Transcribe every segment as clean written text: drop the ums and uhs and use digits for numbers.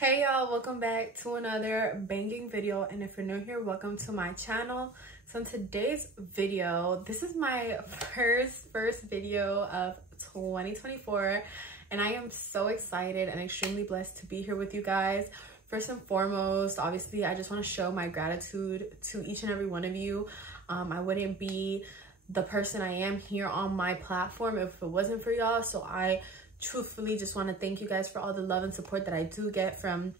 Hey y'all, welcome back to another banging video, and if you're new here, welcome to my channel. So in today's video, this is my first video of 2024, and I am so excited and extremely blessed to be here with you guys. First and foremost, obviously I just want to show my gratitude to each and every one of you. I wouldn't be the person I am here on my platform if it wasn't for y'all, so I truthfully just want to thank you guys for all the love and support that I do get from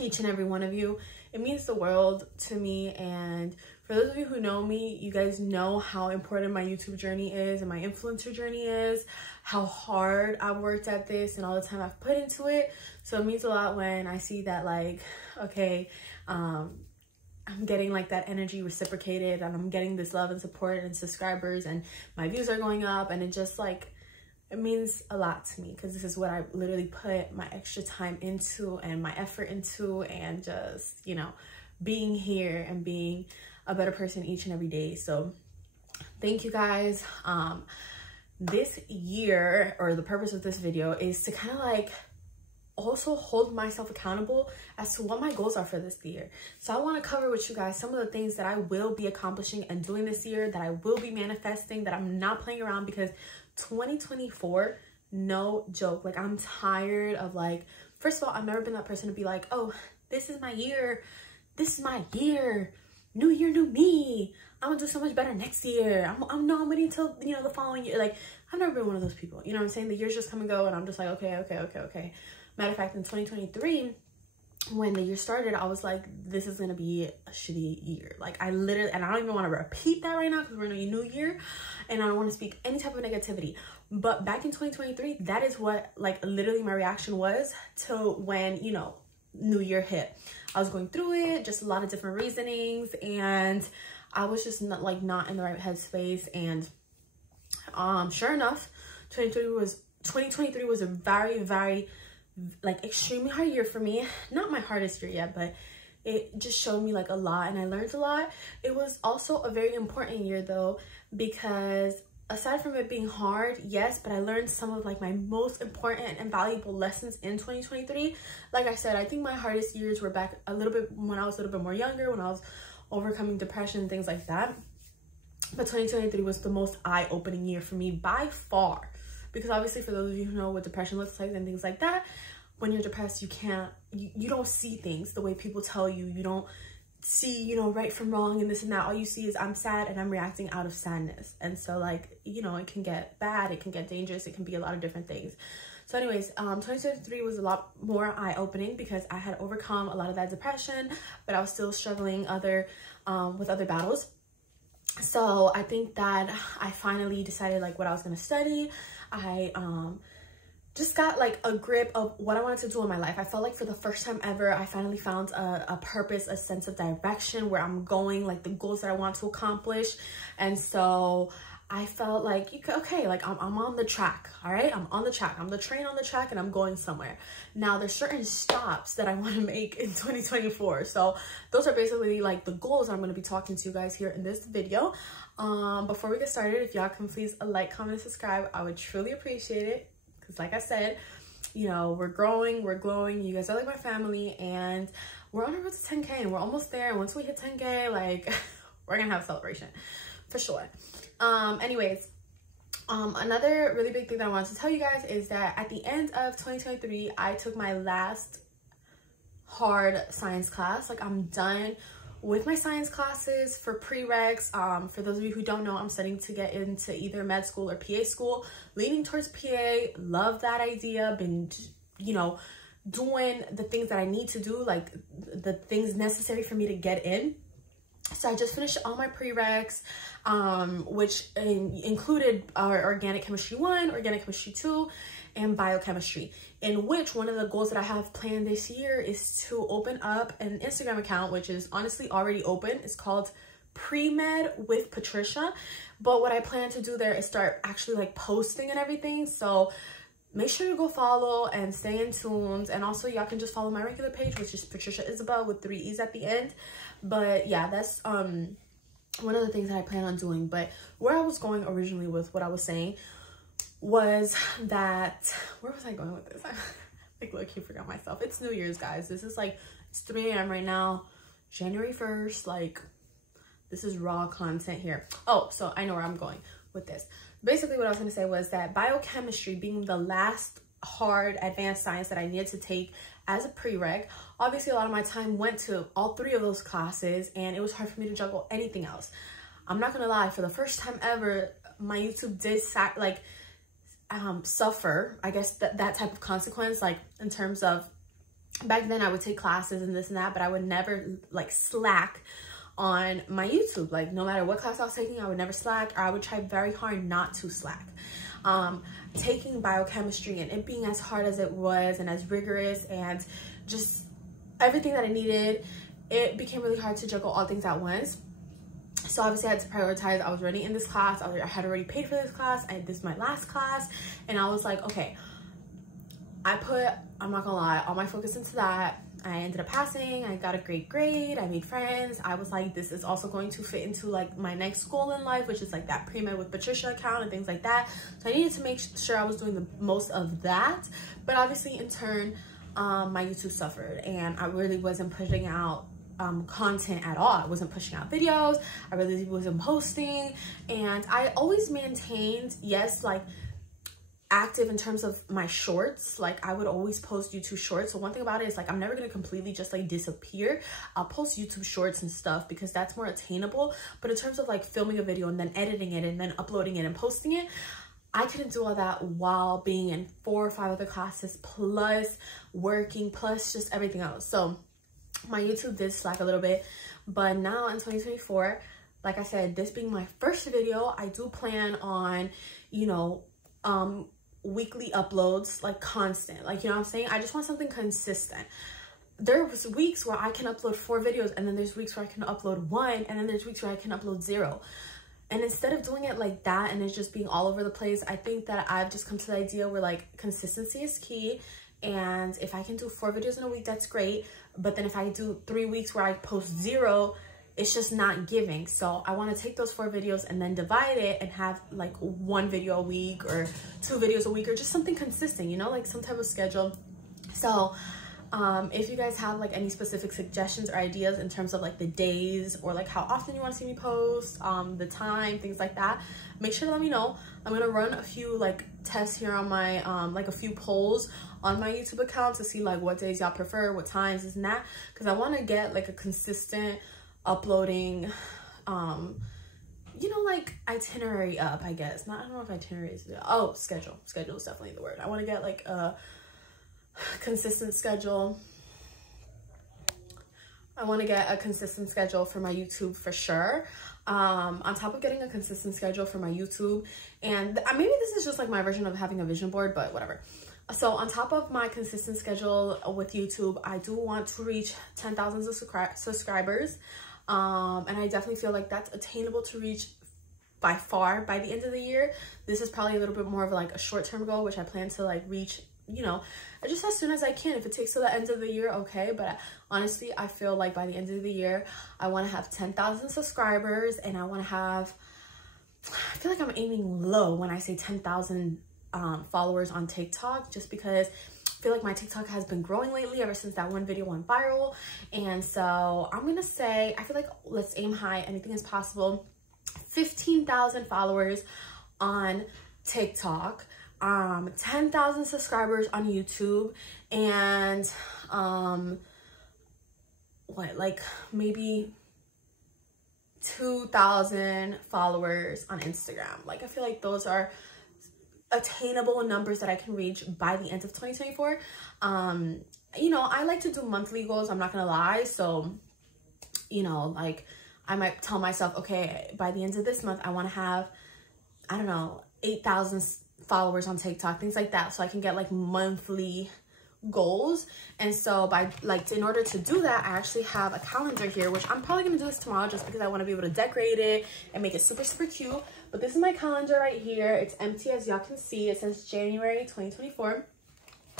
each and every one of you. It means the world to me, and for those of you who know me, you guys know how important my YouTube journey is and my influencer journey is, how hard I've worked at this and all the time I've put into it. So it means a lot when I see that, like, okay, I'm getting like that energy reciprocated, and I'm getting this love and support and subscribers, and my views are going up, and it just like, it means a lot to me because this is what I literally put my extra time into and my effort into, and just, you know, being here and being a better person each and every day. So thank you guys. This year, or the purpose of this video, is to kind of like also hold myself accountable as to what my goals are for this year. So I want to cover with you guys some of the things that I will be accomplishing and doing this year, that I will be manifesting, that I'm not playing around, because 2024, no joke, like I'm tired of, like, first of all, I've never been that person to be like, oh, this is my year, new year, new me, I'm gonna do so much better next year, I'm waiting until, you know, the following year. Like, I've never been one of those people, you know what I'm saying? The years just come and go, and I'm just like, okay. Matter of fact, in 2023, when the year started, I was like, this is gonna be a shitty year. Like, I literally, and I don't even want to repeat that right now because we're in a new year and I don't want to speak any type of negativity, but back in 2023, that is what, like, literally my reaction was to when, you know, new year hit. I was going through it, just a lot of different reasonings, and I was just not in the right headspace. And sure enough, 2023 was a very like extremely hard year for me. Not my hardest year yet, but it just showed me like a lot, and I learned a lot. It was also a very important year though, because aside from it being hard, yes, but I learned some of like my most important and valuable lessons in 2023. Like I said, I think my hardest years were back a little bit when I was a little bit more younger, when I was overcoming depression and things like that. But 2023 was the most eye-opening year for me by far. Because obviously, for those of you who know what depression looks like and things like that, when you're depressed, you don't see things the way people tell you. You don't see, you know, right from wrong and this and that. All you see is, I'm sad and I'm reacting out of sadness. And so, like, you know, it can get bad, it can get dangerous, it can be a lot of different things. So anyways, 2023 was a lot more eye-opening because I had overcome a lot of that depression, but I was still struggling with other battles. So I think that I finally decided like what I was going to study. I just got like a grip of what I wanted to do in my life. I felt like for the first time ever, I finally found a purpose, a sense of direction, where I'm going, like the goals that I want to accomplish. And so I felt like, okay, like I'm on the track, all right? I'm on the track. I'm the train on the track, and I'm going somewhere. Now, there's certain stops that I want to make in 2024. So those are basically like the goals I'm going to be talking to you guys here in this video. Before we get started, if y'all can please like, comment, and subscribe, I would truly appreciate it. Because like I said, you know, we're growing, we're glowing. You guys are like my family, and we're on our road to 10K, and we're almost there. And once we hit 10K, like, we're going to have a celebration for sure. Anyways, another really big thing that I wanted to tell you guys is that at the end of 2023, I took my last hard science class. Like, I'm done with my science classes for prereqs. For those of you who don't know, I'm studying to get into either med school or PA school, leaning towards PA. Love that idea. Been, you know, doing the things that I need to do, like the things necessary for me to get in. So I just finished all my prereqs, which included our Organic Chemistry 1, Organic Chemistry 2, and Biochemistry, in which one of the goals that I have planned this year is to open up an Instagram account, which is honestly already open. It's called Pre-Med with Patricia. But what I plan to do there is start actually like posting and everything. So make sure to go follow and stay in tune. And also, y'all can just follow my regular page, which is Patricia Isabelle with 3 E's at the end. But yeah, that's one of the things that I plan on doing. But where I was going originally with what I was saying was that, where was I going with this? like, look, you forgot myself. It's New Year's, guys. This is like, it's 3 a.m. right now, January 1st. Like, this is raw content here. Oh, so I know where I'm going with this. Basically, what I was going to say was that biochemistry being the last hard advanced science that I needed to take as a prereq, obviously a lot of my time went to all 3 of those classes, and it was hard for me to juggle anything else. I'm not gonna lie, for the first time ever, my YouTube did suffer, I guess, that type of consequence, like in terms of, back then I would take classes and this and that, but I would never like slack on my YouTube. Like, no matter what class I was taking, I would never slack, or I would try very hard not to slack. Taking biochemistry and it being as hard as it was and as rigorous and just everything that I needed, it became really hard to juggle all things at once. So obviously I had to prioritize. I was already in this class. I had already paid for this class. This is my last class. And I was like, okay, I'm not gonna lie, all my focus into that. I ended up passing. I got a great grade. I made friends. I was like, this is also going to fit into like my next goal in life, which is like that pre-med with Patricia account and things like that. So I needed to make sure I was doing the most of that. But obviously in turn, my YouTube suffered, and I really wasn't putting out content at all. I wasn't pushing out videos. I really wasn't posting. And I always maintained, yes, like active in terms of my shorts. Like, I would always post YouTube shorts. So one thing about it is like, I'm never going to completely just like disappear. I'll post YouTube shorts and stuff because that's more attainable. But in terms of like filming a video and then editing it and then uploading it and posting it, I couldn't do all that while being in 4 or 5 other classes, plus working, plus just everything else. So my YouTube did slack a little bit, but now in 2024, like I said, this being my first video, I do plan on, you know, weekly uploads, like constant, like, you know what I'm saying? I just want something consistent. There was weeks where I can upload 4 videos, and then there's weeks where I can upload 1, and then there's weeks where I can upload 0. And instead of doing it like that and it's just being all over the place, I think that I've just come to the idea where like consistency is key. And if I can do 4 videos in a week, that's great. But then if I do 3 weeks where I post 0, it's just not giving. So I want to take those 4 videos and then divide it and have like 1 video a week or 2 videos a week, or just something consistent, you know, like some type of schedule. So if you guys have like any specific suggestions or ideas in terms of like the days or like how often you want to see me post, the time, things like that, make sure to let me know. I'm gonna run a few like tests here on my like a few polls on my YouTube account to see like what days y'all prefer, what times, this and that, because I want to get like a consistent uploading you know, like itinerary up, I guess. I don't know if itinerary is, oh, schedule is definitely the word. I want to get like a consistent schedule. I want to get a consistent schedule for my YouTube for sure. On top of getting a consistent schedule for my YouTube, and maybe this is just like my version of having a vision board, but whatever. So on top of my consistent schedule with YouTube, I do want to reach 10,000 subscribers. And I definitely feel like that's attainable to reach by far by the end of the year. This is probably a little bit more of like a short-term goal, which I plan to like reach, you know, just as soon as I can. If it takes to the end of the year, okay. But honestly, I feel like by the end of the year, I want to have 10,000 subscribers, and I want to have, I feel like I'm aiming low when I say 10,000 followers on TikTok, just because I feel like my TikTok has been growing lately ever since that one video went viral. And so I'm gonna say, I feel like let's aim high, anything is possible. 15,000 followers on TikTok, 10,000 subscribers on YouTube, and what, like maybe 2,000 followers on Instagram. Like, I feel like those are attainable numbers that I can reach by the end of 2024. You know, I like to do monthly goals, I'm not gonna lie. So, you know, like I might tell myself, okay, by the end of this month, I want to have, I don't know, 8,000 followers on TikTok, things like that. So I can get like monthly goals. And so by like, in order to do that, I actually have a calendar here, which I'm probably gonna do this tomorrow just because I want to be able to decorate it and make it super, super cute. But this is my calendar right here. It's empty, as y'all can see. It says January 2024.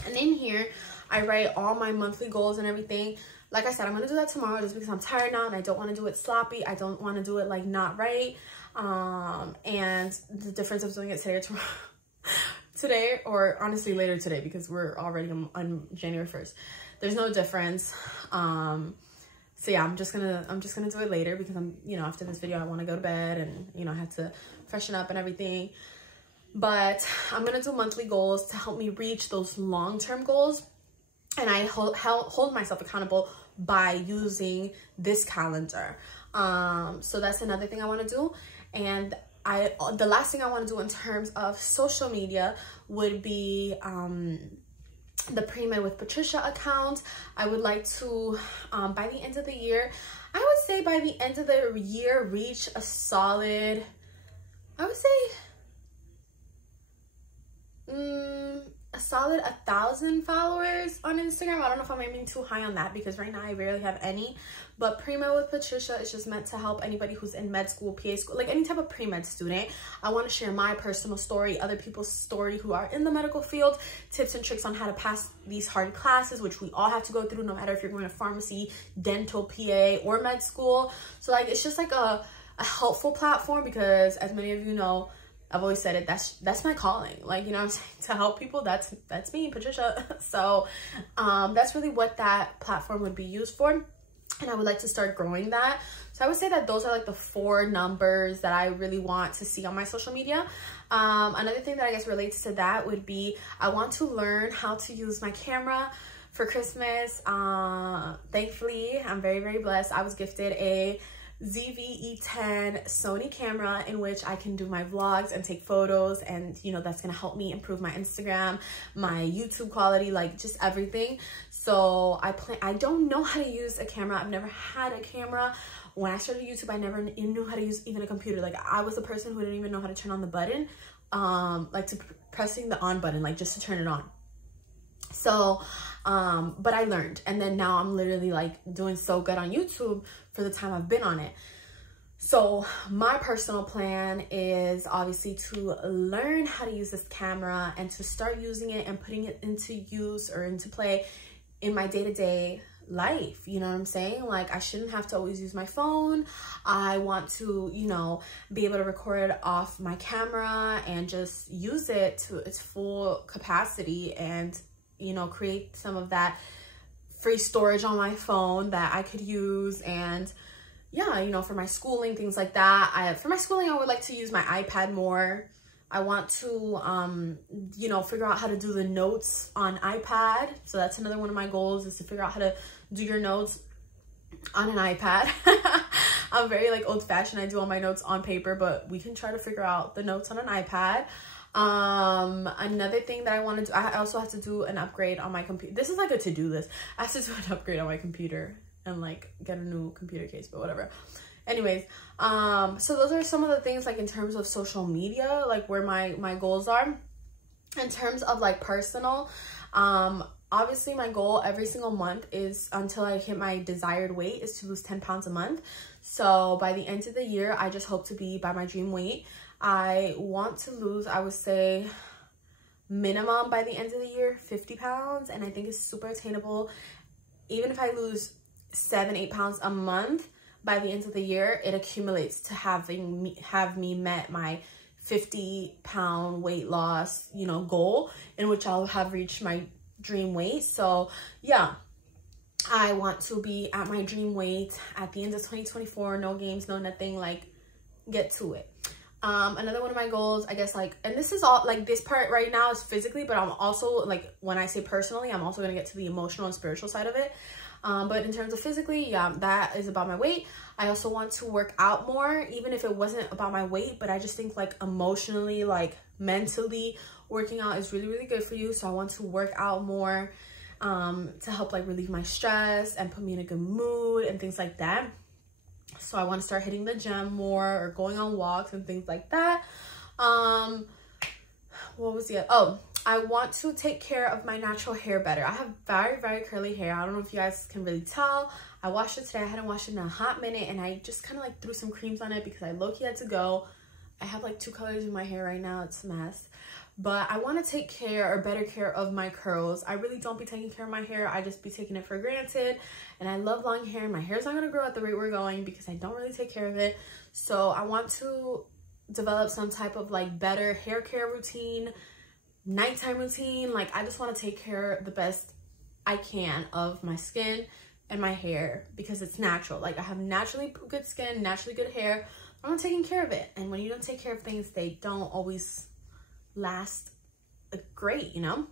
And in here, I write all my monthly goals and everything. Like I said, I'm gonna do that tomorrow just because I'm tired now and I don't want to do it sloppy. I don't want to do it like not right. And the difference of doing it today or tomorrow today, or honestly later today, because we're already on January 1st. There's no difference. So yeah, I'm just gonna do it later, because I'm, you know, after this video I want to go to bed, and you know, I have to freshen up and everything. But I'm gonna do monthly goals to help me reach those long-term goals, and I hold myself accountable by using this calendar. So that's another thing I want to do. And the last thing I want to do in terms of social media would be the Pre-Med with Patricia account. I would like to, by the end of the year, I would say by the end of the year, reach a solid, I would say, a solid 1,000 followers on Instagram. I don't know if I'm aiming too high on that, because right now I barely have any. But Pre-Med with Patricia is just meant to help anybody who's in med school, PA school, like any type of pre-med student. I want to share my personal story, other people's story who are in the medical field, tips and tricks on how to pass these hard classes, which we all have to go through, no matter if you're going to pharmacy, dental, PA, or med school. So like, it's just like a helpful platform, because as many of you know, I've always said it, that's my calling. Like, you know what I'm saying? To help people, that's me, Patricia. So that's really what that platform would be used for. And I would like to start growing that. So I would say that those are like the 4 numbers that I really want to see on my social media. Another thing that I guess relates to that would be, I want to learn how to use my camera for Christmas. Thankfully, I'm very, very blessed. I was gifted a ZV-E10 Sony camera, in which I can do my vlogs and take photos, and you know, that's gonna help me improve my Instagram, my YouTube quality, like just everything. So I don't know how to use a camera. I've never had a camera. When I started YouTube, I never knew how to use even a computer. Like, I was the person who didn't even know how to turn on the button, like pressing the on button, like just to turn it on. So but I learned, and then now I'm literally like doing so good on YouTube for the time I've been on it. So my personal plan is obviously to learn how to use this camera and to start using it and putting it into use or into play in my day-to-day life. You know what I'm saying? Like, I shouldn't have to always use my phone. I want to, you know, be able to record off my camera and just use it to its full capacity, and you know, create some of that free storage on my phone that I could use. And yeah, you know, for my schooling, things like that. For my schooling, I would like to use my iPad more. I want to, you know, figure out how to do the notes on iPad. So that's another one of my goals, is to figure out how to do your notes on an iPad. I'm very like old fashioned. I do all my notes on paper, but we can try to figure out the notes on an iPad. Another thing that I want to do, I also have to do an upgrade on my computer. This is like a to-do list. I have to do an upgrade on my computer and like get a new computer case, but whatever. Anyways, so those are some of the things, like in terms of social media, like where my goals are. In terms of like personal, obviously my goal every single month is, until I hit my desired weight, is to lose 10 pounds a month. So by the end of the year, I just hope to be by my dream weight. I want to lose, I would say, minimum by the end of the year, 50 pounds. And I think it's super attainable. Even if I lose 7-8 pounds a month, by the end of the year, it accumulates to have me met my 50-pound weight loss, you know, goal, in which I'll have reached my dream weight. So yeah, I want to be at my dream weight at the end of 2024. No games, no nothing, like get to it. Another one of my goals, I guess, like, and this is all, like, this part right now is physically, but I'm also, like, when I say personally, I'm also going to get to the emotional and spiritual side of it. But in terms of physically, yeah, that is about my weight. I also want to work out more, even if it wasn't about my weight, but I just think, like, emotionally, like, mentally, working out is really, really good for you. So I want to work out more, to help, like, relieve my stress and put me in a good mood and things like that. So I want to start hitting the gym more, or going on walks and things like that. What was the, oh, I want to take care of my natural hair better. I have very, very curly hair. I don't know if you guys can really tell. I washed it today. I hadn't washed it in a hot minute, and I just kind of like threw some creams on it because I low-key had to go. I have like 2 colors in my hair right now. It's a mess. But I want to take care, or better care, of my curls. I really don't be taking care of my hair. I just be taking it for granted. And I love long hair. My hair's not going to grow at the rate we're going because I don't really take care of it. So I want to develop some type of like better hair care routine, nighttime routine. Like, I just want to take care the best I can of my skin and my hair because it's natural. Like, I have naturally good skin, naturally good hair. I'm taking care of it. And when you don't take care of things, they don't always last great, you know?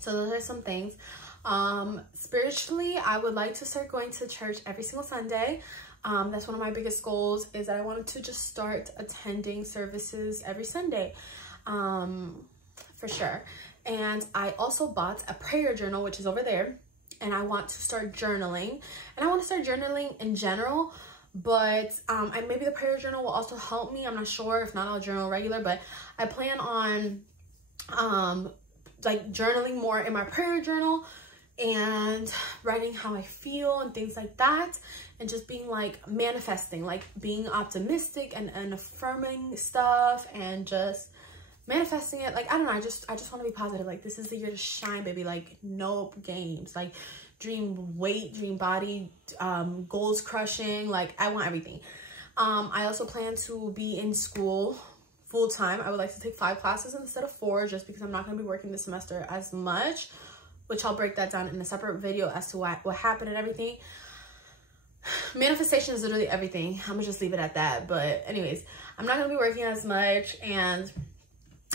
So those are some things. Spiritually, I would like to start going to church every single Sunday. That's one of my biggest goals, is that I wanted to just start attending services every Sunday, for sure. And I also bought a prayer journal, which is over there, and I want to start journaling. And I want to start journaling in general, but and maybe the prayer journal will also help me. I'm not sure. If not, I'll journal regular, but I plan on like journaling more in my prayer journal and writing how I feel and things like that, and just being like manifesting, like being optimistic and affirming stuff and just manifesting it. Like, I don't know, I just want to be positive. Like, this is the year to shine, baby. Like, no games. Like, dream weight, dream body, goals crushing. Like, I want everything. I also plan to be in school full time. I would like to take 5 classes instead of 4, just because I'm not going to be working this semester as much, which I'll break that down in a separate video as to what happened and everything. Manifestation is literally everything. I'm gonna just leave it at that. But anyways, I'm not gonna be working as much, and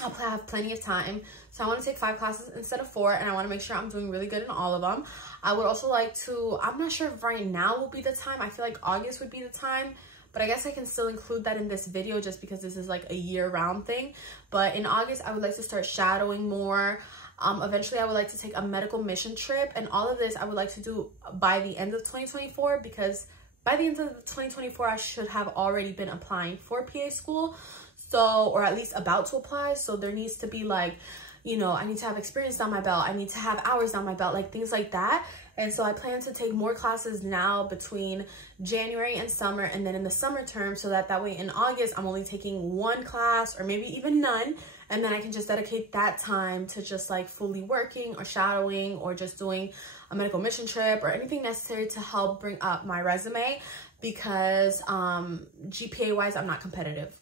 I'll have plenty of time. So I want to take 5 classes instead of 4, and I want to make sure I'm doing really good in all of them. I would also like to, I'm not sure if right now will be the time. I feel like August would be the time, but I guess I can still include that in this video just because this is like a year-round thing. But in August, I would like to start shadowing more. Eventually, I would like to take a medical mission trip, and all of this I would like to do by the end of 2024, because by the end of 2024, I should have already been applying for PA school, so, or at least about to apply. So there needs to be like, you know, I need to have experience down my belt. I need to have hours down my belt, like things like that. And so I plan to take more classes now between January and summer, and then in the summer term, so that way in August, I'm only taking 1 class or maybe even none. And then I can just dedicate that time to just like fully working or shadowing or just doing a medical mission trip or anything necessary to help bring up my resume, because GPA wise, I'm not competitive.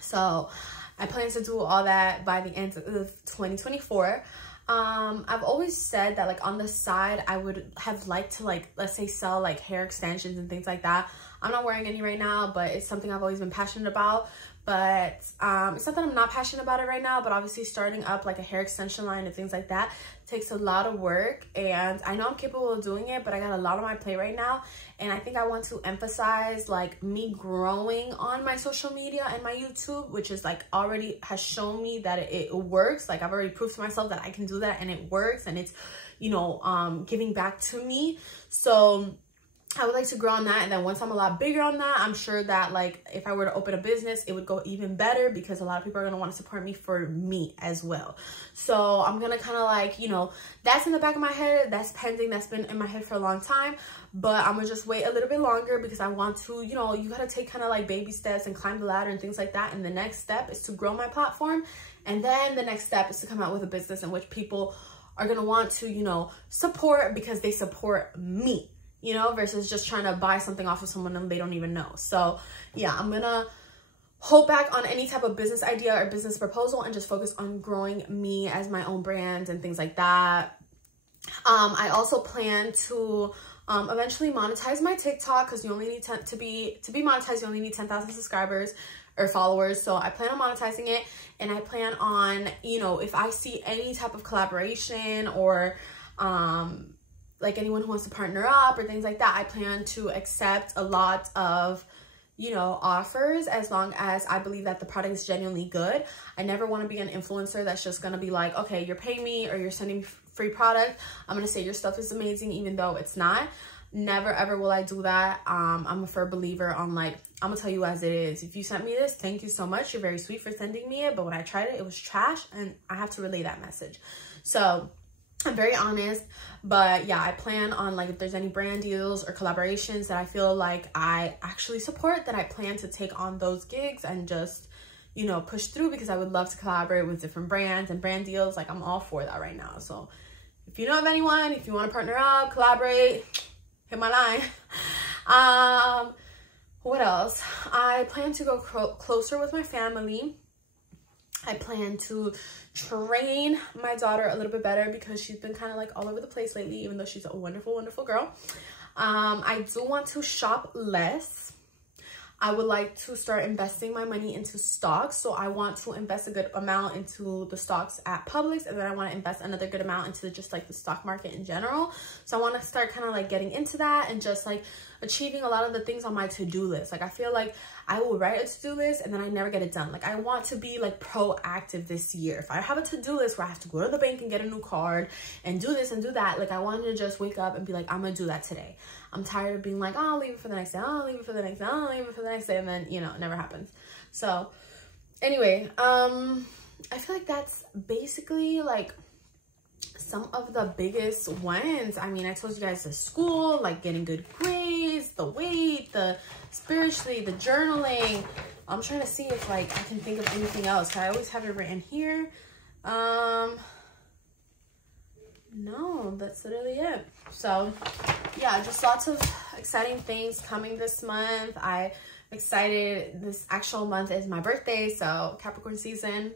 So I plan to do all that by the end of 2024. I've always said that like on the side, I would have liked to, like, let's say sell like hair extensions and things like that. I'm not wearing any right now, but it's something I've always been passionate about. But it's not that I'm not passionate about it right now, but obviously starting up like a hair extension line and things like that takes a lot of work, and I know I'm capable of doing it, but I got a lot on my plate right now. And I think I want to emphasize like me growing on my social media and my YouTube, which is like already has shown me that it works. Like, I've already proved to myself that I can do that, and it works, and it's, you know, giving back to me. So I would like to grow on that. And then once I'm a lot bigger on that, I'm sure that like if I were to open a business, it would go even better, because a lot of people are going to want to support me for me as well. So I'm going to kind of like, you know, that's in the back of my head. That's pending. That's been in my head for a long time, but I'm going to just wait a little bit longer, because I want to, you know, you got to take kind of like baby steps and climb the ladder and things like that. And the next step is to grow my platform. And then the next step is to come out with a business in which people are going to want to, you know, support, because they support me, you know, versus just trying to buy something off of someone and they don't even know. So yeah, I'm gonna hold back on any type of business idea or business proposal and just focus on growing me as my own brand and things like that. I also plan to eventually monetize my TikTok, because you only need to be monetized, you only need 10,000 subscribers or followers. So I plan on monetizing it, and I plan on, you know, if I see any type of collaboration or like anyone who wants to partner up or things like that, I plan to accept a lot of, you know, offers, as long as I believe that the product is genuinely good. I never want to be an influencer that's just going to be like, okay, you're paying me or you're sending me free product, I'm going to say your stuff is amazing even though it's not. Never ever will I do that. I'm a firm believer on like, I'm gonna tell you as it is. If you sent me this, thank you so much, you're very sweet for sending me it, but when I tried it, it was trash, and I have to relay that message. So I'm very honest. But yeah, I plan on like, if there's any brand deals or collaborations that I feel like I actually support, that I plan to take on those gigs and just, you know, push through, because I would love to collaborate with different brands and brand deals. Like, I'm all for that right now. So if you know of anyone, if you want to partner up, collaborate, hit my line. What else? I plan to go closer with my family. I plan to train my daughter a little bit better because she's been kind of like all over the place lately, even though she's a wonderful, wonderful girl. I do want to shop less. I would like to start investing my money into stocks. So I want to invest a good amount into the stocks at Publix, and then I want to invest another good amount into just like the stock market in general. So I want to start kind of like getting into that and just like achieving a lot of the things on my to-do list. Like I feel like I will write a to-do list and then I never get it done. Like I want to be like proactive this year. If I have a to-do list where I have to go to the bank and get a new card and do this and do that, like I want to just wake up and be like, I'm gonna do that today. I'm tired of being like, oh, I'll leave it for the next day, oh, I'll leave it for the next day, oh, I'll leave it for the next day, and then, you know, it never happens. So anyway, I feel like that's basically like some of the biggest wins. I mean, I told you guys the school, like getting good grades, the weight, the spiritually, the journaling. I'm trying to see if like I can think of anything else. I always have it written here. No, that's literally it. So yeah, just lots of exciting things coming this month. I'm excited. This actual month is my birthday, so Capricorn season.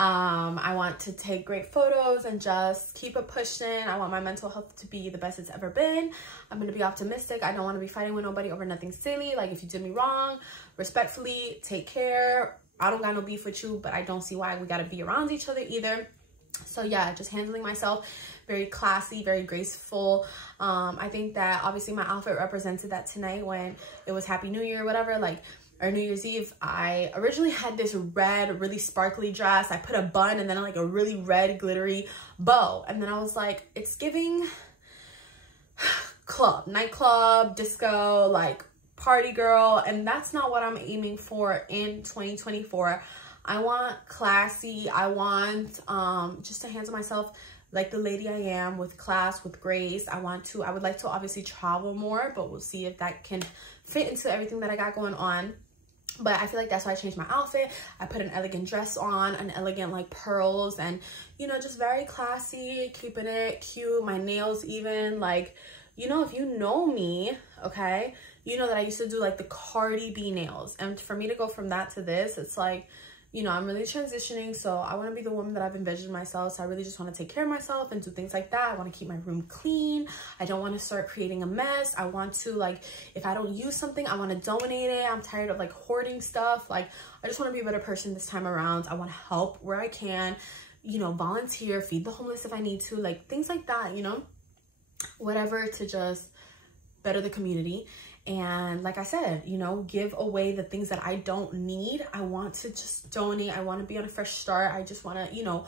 I want to take great photos and just keep it pushing. I want my mental health to be the best it's ever been. I'm going to be optimistic. I don't want to be fighting with nobody over nothing silly. Like if you did me wrong, respectfully, take care. I don't got no beef with you, but I don't see why we got to be around each other either. So yeah, just handling myself very classy, very graceful. I think that obviously my outfit represented that tonight when it was Happy New Year or whatever, like, or New Year's Eve. I originally had this red, really sparkly dress. I put a bun and then like a really red glittery bow. And then I was like, it's giving club, nightclub, disco, like party girl. And that's not what I'm aiming for in 2024. I want classy. I want just to handle myself like the lady I am, with class, with grace. I would like to obviously travel more, but we'll see if that can fit into everything that I got going on. But I feel like that's why I changed my outfit. I put an elegant dress on, an elegant like pearls, and you know, just very classy, keeping it cute. My nails even, like, you know, if you know me, okay, you know that I used to do like the Cardi B nails. And for me to go from that to this, it's like, you know, I'm really transitioning. So I want to be the woman that I've envisioned myself. So I really just want to take care of myself and do things like that. I want to keep my room clean. I don't want to start creating a mess. I want to, like, if I don't use something, I want to donate it. I'm tired of like hoarding stuff. Like, I just want to be a better person this time around. I want to help where I can, you know, volunteer, feed the homeless if I need to, like things like that, you know, whatever to just better the community. And like I said, you know, give away the things that I don't need. I want to just donate. I want to be on a fresh start. I just want to, you know,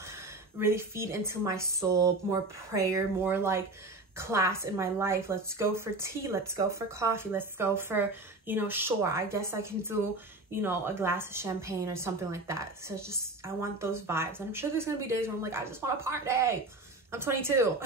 really feed into my soul, more prayer, more like class in my life. Let's go for tea. Let's go for coffee. Let's go for, you know, sure, I guess I can do, you know, a glass of champagne or something like that. So just, I want those vibes. And I'm sure there's going to be days where I'm like, I just want to party. I'm 22.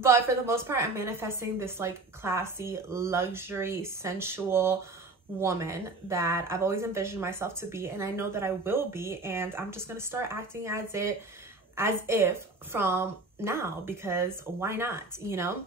But for the most part, I'm manifesting this like classy, luxury, sensual woman that I've always envisioned myself to be, and I know that I will be. And I'm just gonna start acting as if from now, because why not? You know,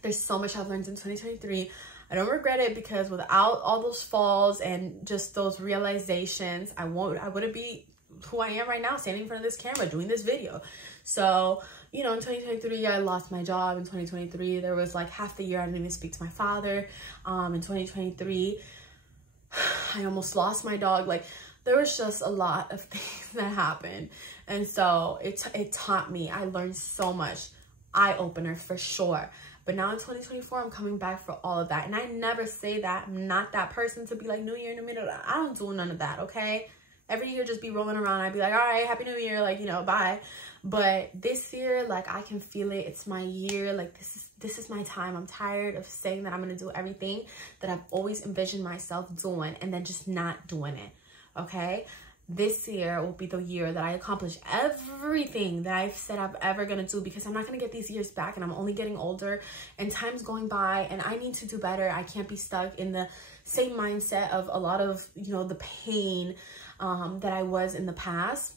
there's so much I've learned in 2023. I don't regret it, because without all those falls and just those realizations, I wouldn't be who I am right now, standing in front of this camera doing this video. So, you know, in 2023, I lost my job. In 2023, there was like half the year I didn't even speak to my father. In 2023, I almost lost my dog. Like, there was just a lot of things that happened. And so it taught me. I learned so much. Eye-opener for sure. But now in 2024, I'm coming back for all of that. And I never say that. I'm not that person to be like, New Year, New Me. I don't do none of that, okay? Every year just be rolling around. I'd be like, all right, Happy New Year. Like, you know, bye. But this year, like, I can feel it. It's my year. Like, this is my time. I'm tired of saying that I'm going to do everything that I've always envisioned myself doing and then just not doing it. Okay? This year will be the year that I accomplish everything that I've said I'm ever going to do, because I'm not going to get these years back, and I'm only getting older and time's going by, and I need to do better. I can't be stuck in the same mindset of a lot of, you know, the pain that I was in the past.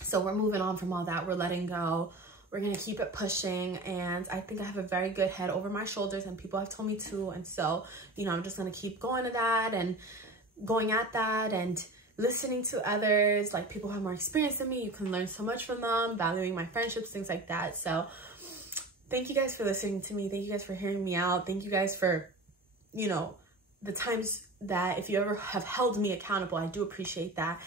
So we're moving on from all that. We're letting go. We're going to keep it pushing. And I think I have a very good head over my shoulders, and people have told me to. And so, you know, I'm just going to keep going to that and going at that and listening to others, like people who have more experience than me. You can learn so much from them, valuing my friendships, things like that. So thank you guys for listening to me. Thank you guys for hearing me out. Thank you guys for, you know, the times that if you ever have held me accountable, I do appreciate that.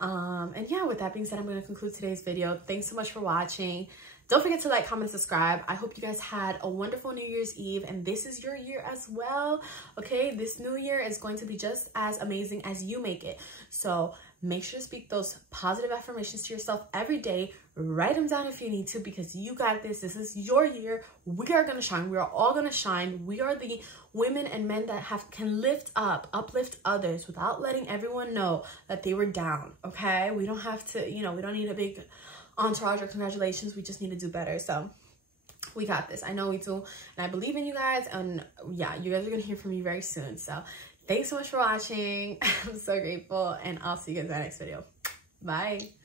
And yeah, with that being said, I'm going to conclude today's video. Thanks so much for watching. Don't forget to like, comment, subscribe. I hope you guys had a wonderful New Year's Eve, and this is your year as well. Okay, this new year is going to be just as amazing as you make it. So make sure to speak those positive affirmations to yourself every day. Write them down if you need to, because you got this. This is your year. We are going to shine. We are all going to shine. We are the women and men that can uplift others without letting everyone know that they were down. Okay, we don't have to, you know, we don't need a big entourage or congratulations. We just need to do better. So we got this. I know we do, and I believe in you guys. And yeah, you guys are gonna hear from me very soon. So thanks so much for watching. I'm so grateful, and I'll see you guys in the next video. Bye.